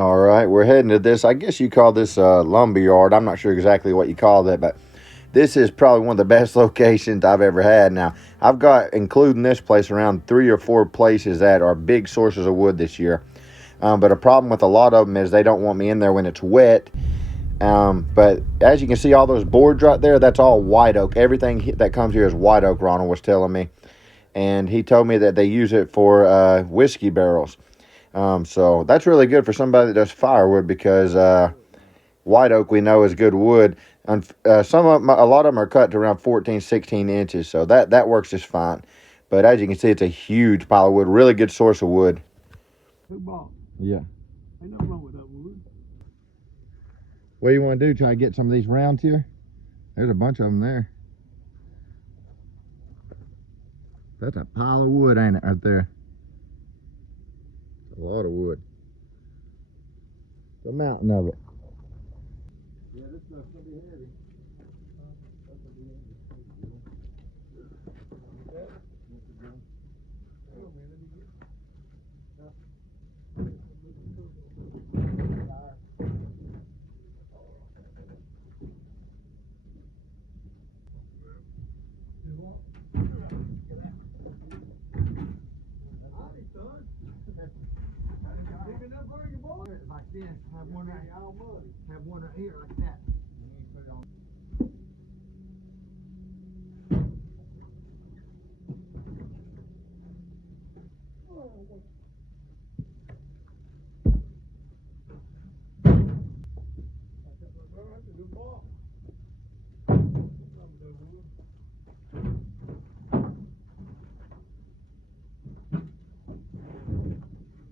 All right, we're heading to this. I guess you call this a lumber yard. I'm not sure exactly what you call that, but this is probably one of the best locations I've ever had. Now, I've got, including this place, around 3 or 4 places that are big sources of wood this year. But a problem with a lot of them is they don't want me in there when it's wet. But as you can see, all those boards right there, that's all white oak. Everything that comes here is white oak, Ronald was telling me. And he told me that they use it for whiskey barrels. So that's really good for somebody that does firewood, because white oak, we know, is good wood. And a lot of them are cut to around 14, 16 inches, so that works just fine. But as you can see, it's a huge pile of wood, really good source of wood. Yeah. Ain't nothing wrong with that wood. What do you want to do? Try to get some of these rounds here? There's a bunch of them there. That's a pile of wood, ain't it, right there? A lot of wood. It's a mountain of it. Yeah, this stuff's gonna be heavy. That's gonna be heavy. Oh, man, let me get. Like this, have one right here like that. And then you put it on. That's a good ball.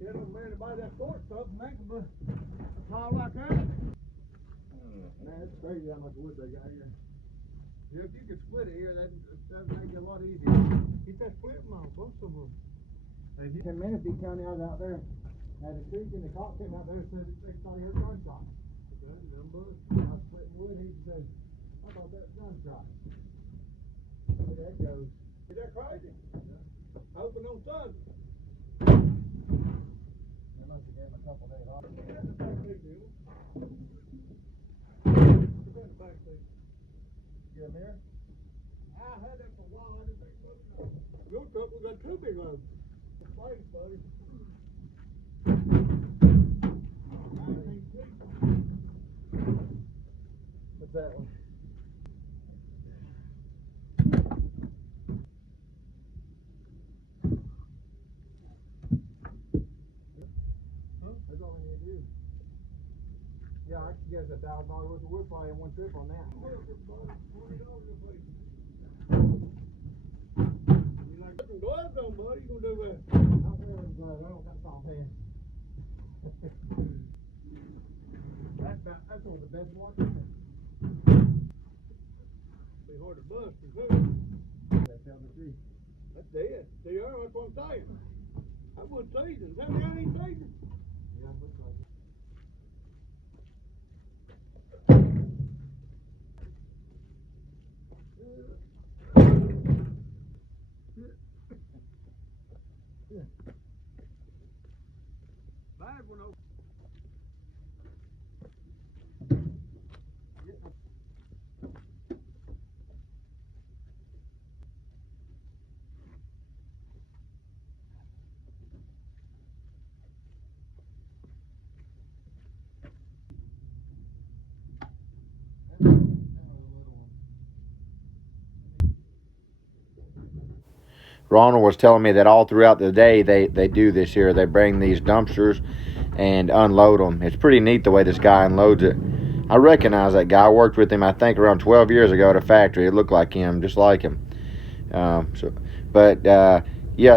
Yeah, don't man to buy that short stuff and make them a pile like that. Man, it's crazy how much wood they got here. Yeah, if you could split it here, that'd make it a lot easier. Get that split on both of them. Hey, 10 minutes, he county out there had a creek in the cockpit out there, said they thought he heard gunshot. I was splitting wood, he said, I thought that was gunshot. Where that goes. Is that crazy? Yeah. Open on Sunday. They must have gave him a couple days off. Get him here? I had that for a while. I didn't think so. Your truck, we got 2 big loads. Thanks, buddy. What's that one? That's all I need to do. Yeah, I could get us $1,000 worth of wood probably in one trip on that. You like putting gloves on, buddy? You gonna do that? I'm wearing gloves. I don't got something paying. That's one of the best ones. Be hard to bust and food. That's down the tree. That's dead. They are, that's what I'm saying. I wouldn't season. That guy ain't season. Yeah, it looks like it. Bad one, though. Ronald was telling me that all throughout the day they do this here. They bring these dumpsters and unload them. It's pretty neat the way this guy unloads it. I recognize that guy. I worked with him, I think, around 12 years ago at a factory. It looked like him, just like him. Yeah,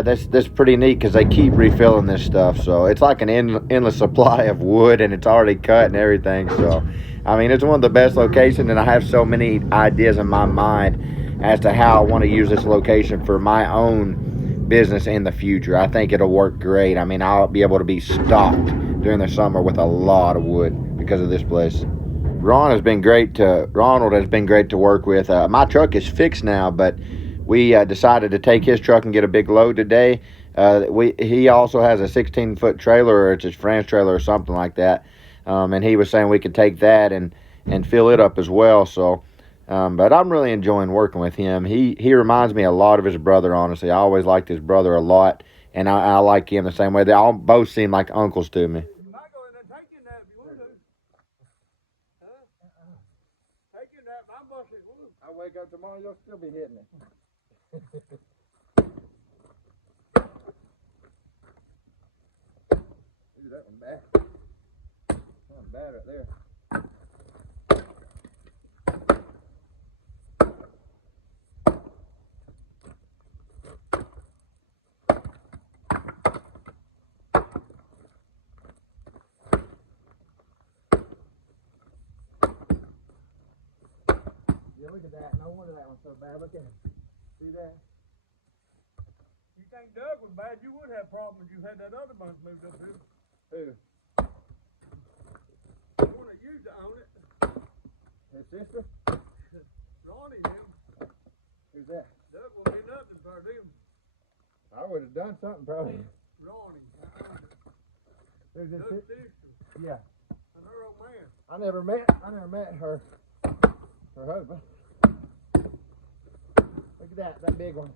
that's pretty neat because they keep refilling this stuff. So it's like an endless supply of wood, and it's already cut and everything. So, I mean, it's one of the best locations, and I have so many ideas in my mind as to how I want to use this location for my own business in the future. I think it'll work great. I mean, I'll be able to be stocked during the summer with a lot of wood because of this place. Ronald has been great to work with. My truck is fixed now, but we decided to take his truck and get a big load today. He also has a 16-foot trailer, or it's his friend's trailer or something like that. And he was saying we could take that and fill it up as well. So, but I'm really enjoying working with him. He reminds me a lot of his brother. Honestly, I always liked his brother a lot, and I like him the same way. They all both seem like uncles to me. You might go in there and take your nap if you want to. Huh? Take your nap. I'm busting. I wake up tomorrow, you'll still be hitting it. Ooh, that one bad. That one bad right there. Yeah, look at that. No wonder that one's so bad. Look at it. See that? You think Doug was bad? You would have problems. You had that other bunch moved up here. Who? The one that used to own it. His sister? Ronnie him. Who's that? Doug won't be nothing for him. I would have done something probably. Ronnie. Who's his Doug's sister? sister. Yeah. And her old man. I never met her husband. Look at that big one.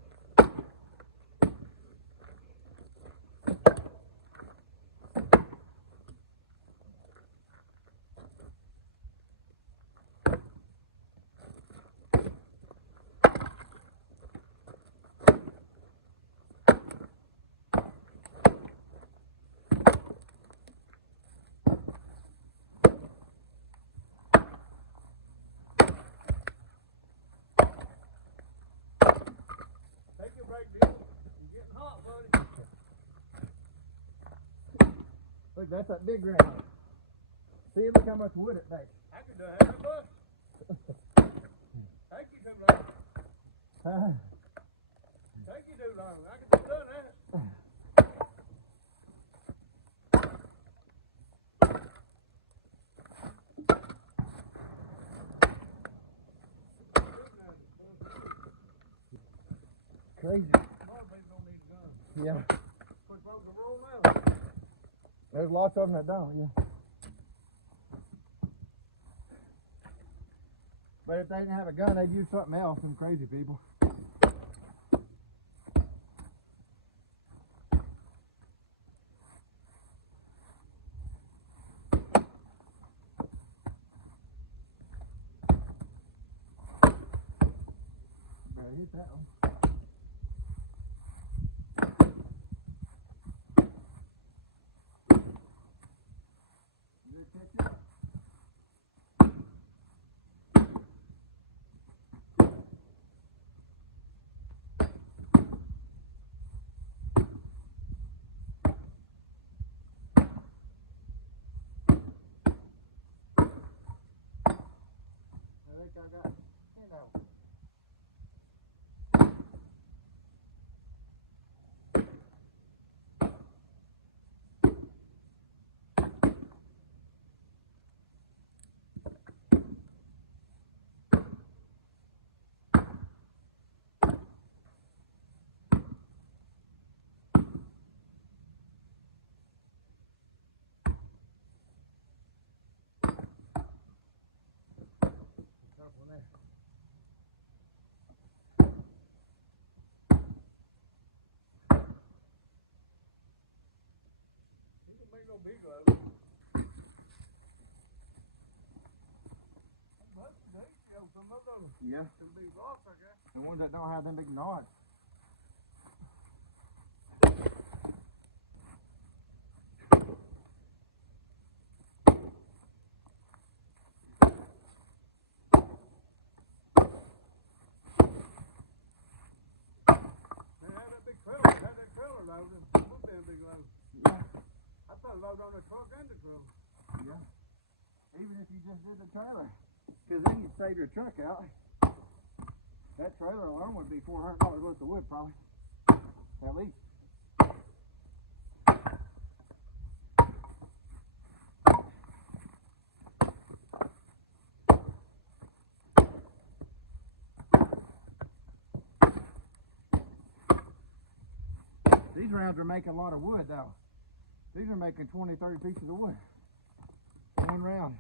Take your break, dude. You're getting hot, buddy. Look, that's that big round. See, look how much wood it takes. I could have had a bus. Take you too long. Huh? Take you too long. I could have done that. Crazy. More people don't need guns. Yeah. Quit folks will roll out. There's lots of them that don't, yeah. But if they didn't have a gun, they'd use something else, them crazy people. Better hit that one. Did they catch it? I think I got, you know. Couple there. You can make no big load. Some of them. Yeah. Some big rocks, I guess. The ones that don't have them big knots. They had that big trailer. They had that trailer loaded. It would be a big load. Yeah. I thought load on the truck and the trailer. Yeah. Even if you just did the trailer. Because then you'd save your truck out. That trailer alone would be $400 worth of wood probably. At least. These rounds are making a lot of wood though. These are making 20, 30 pieces of wood. One round.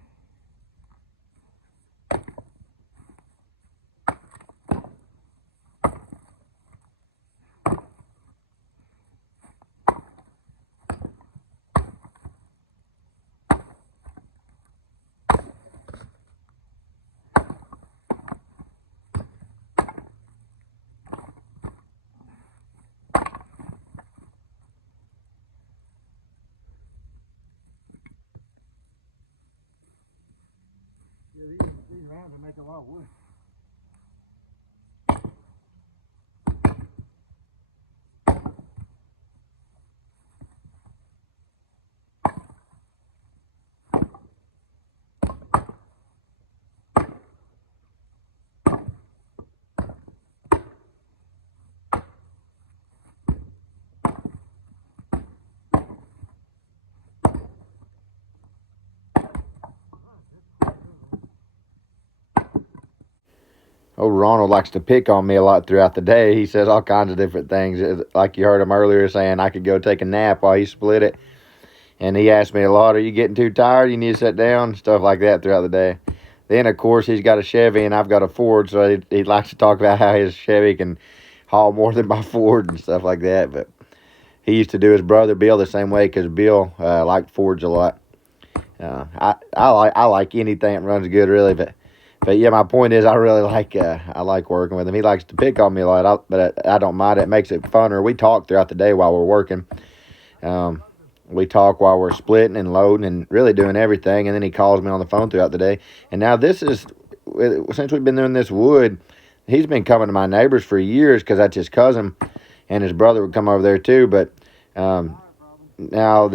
Yeah, these rounds are making a lot of wood. Oh, Ronald likes to pick on me a lot throughout the day. He says all kinds of different things. Like you heard him earlier saying I could go take a nap while he split it. And he asked me a lot, are you getting too tired? You need to sit down? Stuff like that throughout the day. Then, of course, he's got a Chevy and I've got a Ford. So he likes to talk about how his Chevy can haul more than my Ford and stuff like that. But he used to do his brother Bill the same way because Bill liked Fords a lot. I like anything that runs good, really. But yeah, my point is, I really I like working with him. He likes to pick on me a lot, but I don't mind it. It makes it funner. We talk throughout the day while we're working. We talk while we're splitting and loading and really doing everything. And then he calls me on the phone throughout the day. And now this is, since we've been doing this wood, he's been coming to my neighbors for years because that's his cousin, and his brother would come over there too. But now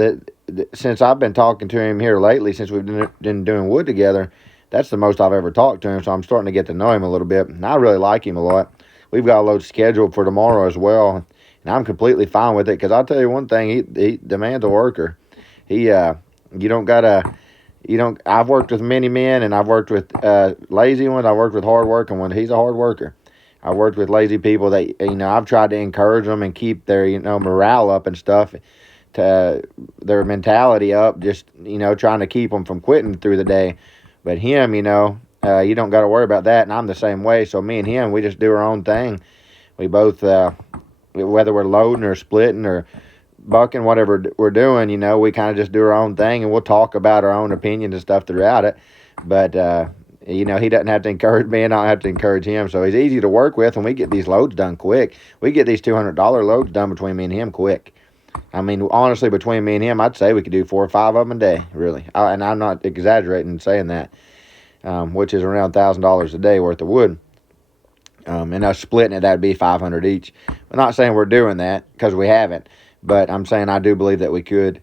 since I've been talking to him here lately, since we've been doing wood together, that's the most I've ever talked to him. So I'm starting to get to know him a little bit. And I really like him a lot. We've got a load scheduled for tomorrow as well. And I'm completely fine with it because I'll tell you one thing, the man's a worker. I've worked with many men and I've worked with lazy ones. I've worked with hard working ones. He's a hard worker. I worked with lazy people that, I've tried to encourage them and keep their, morale up and stuff, to their mentality up, just, trying to keep them from quitting through the day. But him, you don't got to worry about that. And I'm the same way. So me and him, we just do our own thing. We both, whether we're loading or splitting or bucking, whatever we're doing, we kind of just do our own thing, and we'll talk about our own opinions and stuff throughout it. But, he doesn't have to encourage me, and I don't have to encourage him. So he's easy to work with, and we get these loads done quick. We get these $200 loads done between me and him quick. I mean, honestly, between me and him, I'd say we could do 4 or 5 of them a day, really. And I'm not exaggerating saying that, which is around $1,000 a day worth of wood. And us splitting it, that'd be $500 each. I'm not saying we're doing that because we haven't, but I'm saying I do believe that we could.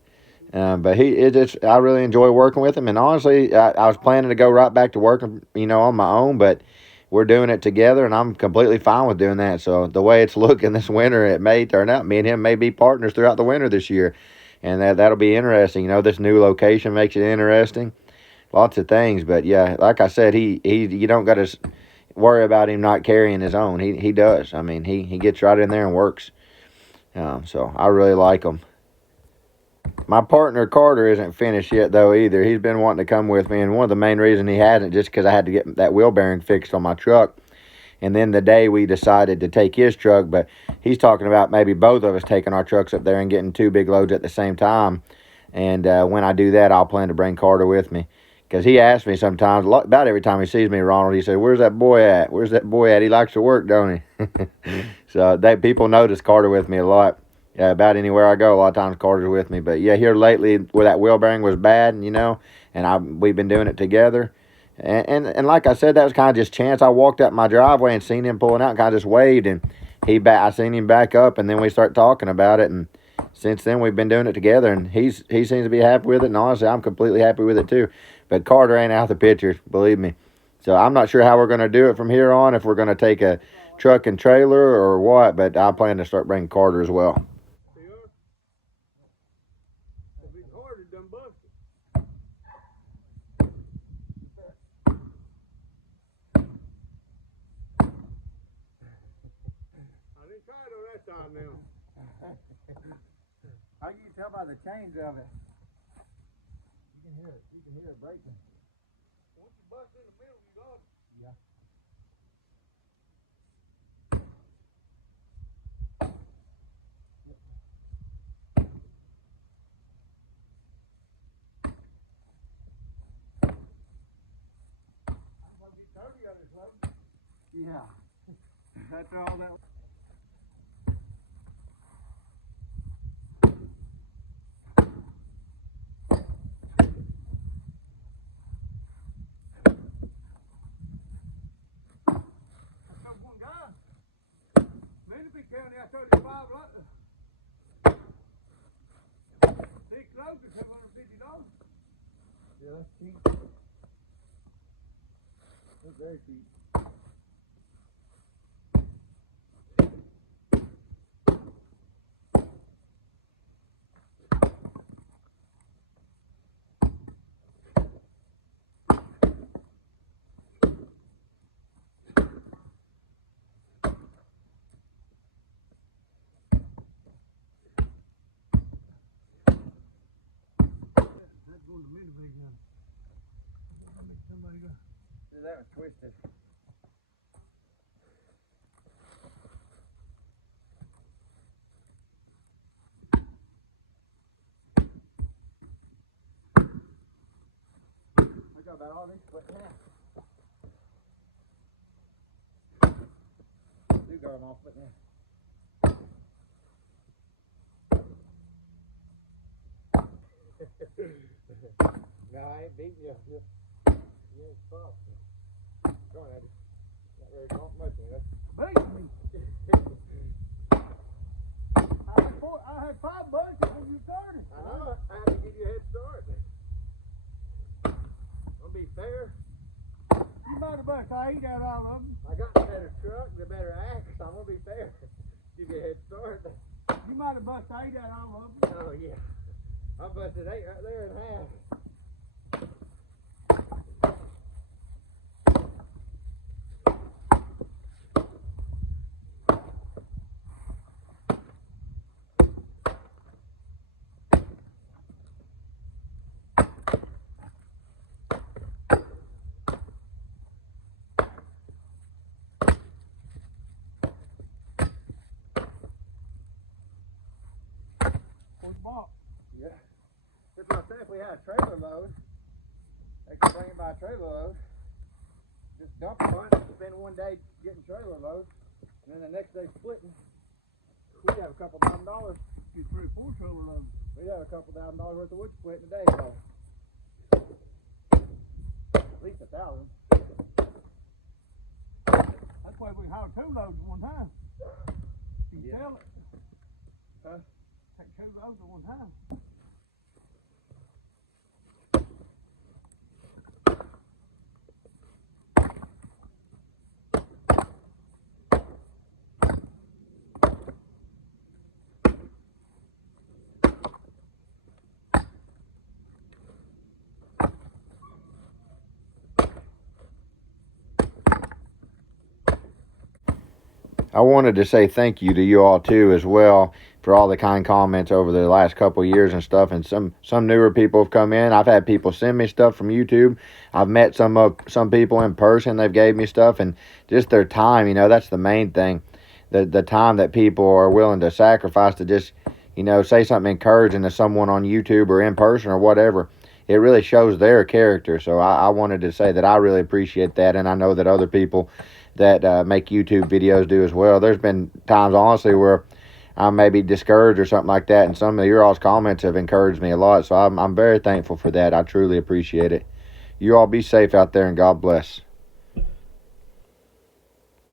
But I really enjoy working with him. And honestly, I was planning to go right back to working, on my own, but we're doing it together, and I'm completely fine with doing that. So the way it's looking this winter, it may turn out me and him may be partners throughout the winter this year, and that'll be interesting. This new location makes it interesting. Lots of things, but yeah, like I said, you don't got to worry about him not carrying his own. He does. I mean, he gets right in there and works. So I really like him. My partner Carter isn't finished yet though either. He's been wanting to come with me, and one of the main reasons he hasn't, just because I had to get that wheel bearing fixed on my truck. And then the day we decided to take his truck, but he's talking about maybe both of us taking our trucks up there and getting 2 big loads at the same time. And when I do that, I'll plan to bring Carter with me. Because he asks me sometimes, about every time he sees me, Ronald, he says, where's that boy at? Where's that boy at? He likes to work, don't he? So people notice Carter with me a lot. Yeah, about anywhere I go, a lot of times Carter's with me. But yeah, here lately, where that wheel bearing was bad, and we've been doing it together. And like I said, that was kind of just chance. I walked up my driveway and seen him pulling out and kind of just waved, and I seen him back up, and then we start talking about it, and since then we've been doing it together, and he seems to be happy with it, and honestly, I'm completely happy with it too. But Carter ain't out the picture, believe me. So I'm not sure how we're going to do it from here on, if we're going to take a truck and trailer or what, but I plan to start bringing Carter as well. Now. How can you tell by the change of it? You can hear it breaking. Once you bust in the middle, you got it. Yeah. I'm gonna get 30 of this load. Yeah. After all that. One guy. Mississippi County, I 35 lot. 6 loads for $250. Yeah, that's cheap. That's very cheap. That's going to Mississippi County. Somebody go. See, that was twisted. I got about all these split in half. Do got them all split in half. No, I ain't beating you. You ain't soft. Go on, Eddie. Not very much, you know. Beat me. I had 5 bunches when you started. I know. I have to give you a head start. I'll be fair. You might have bust 8 out of all of them. I got the better truck, the better axe. I'm gonna be fair. Give you a head start. You might have bust 8 out of all of them. Oh yeah. I busted 8 right there in half. What's bought? Yeah. That's what I said. If we had a trailer load, they could bring it by a trailer load. Just dump it on it, spend one day getting trailer loads, and then the next day splitting. We'd have a couple $1,000. You 3 or 4 trailer loads. We'd have a couple $1,000 worth of wood split in a day, so at least 1,000. That's why we hired 2 loads at one time. You Yeah. sell it. Huh? Take 2 loads at one time. I wanted to say thank you to you all too as well for all the kind comments over the last couple of years and stuff. And some newer people have come in. I've had people send me stuff from YouTube. I've met some people in person. They've gave me stuff, and just their time. That's the main thing. The time that people are willing to sacrifice to just say something encouraging to someone on YouTube or in person or whatever. It really shows their character. So I wanted to say that I really appreciate that, and I know that other people that make YouTube videos do as well. There's been times, honestly, where I may be discouraged or something like that, and some of your all's comments have encouraged me a lot. So I'm very thankful for that. I truly appreciate it. You all be safe out there, and God bless.